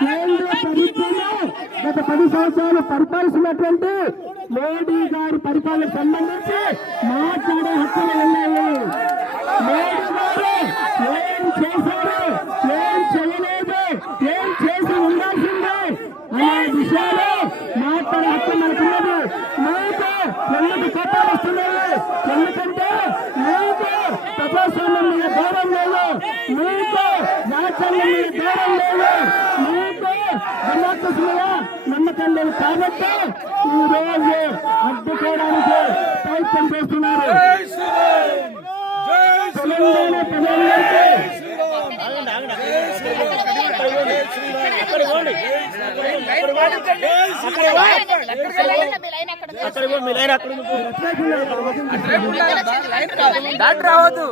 కేంద్ర ప్రభుత్వంలో గత 10 సంవత్సరాలు పరిపాలిస్తున్నటువంటి మోడీ గారి పరిపాలనకు సంబంధించి మాట్లాడే హక్కులు ఉన్నాయి. మోడీ గారు ఏం చేశారు, ఏం చేయలేదు, ఏం చేసి ఉండాల్సిందే అనే విషయాలు మాట్లాడే హక్కు మనకున్నది. మీకు ఎందుకు కోపాలు వస్తున్నాయి? ఎందుకంటే మీకు ప్రజాస్వామ్యం మీద గౌరవం లేదు, మీకు రాజ్యాంగం మీద గౌరవం లేదు, మీకు డెమోక్రసీ మీద నమ్మకం లేదు. కాబట్టి ఈ రోజు అడ్డుకోవడానికి ప్రయత్నం చేస్తున్నారు. తెలంగాణ ప్రజలందరికీ రావద్దు.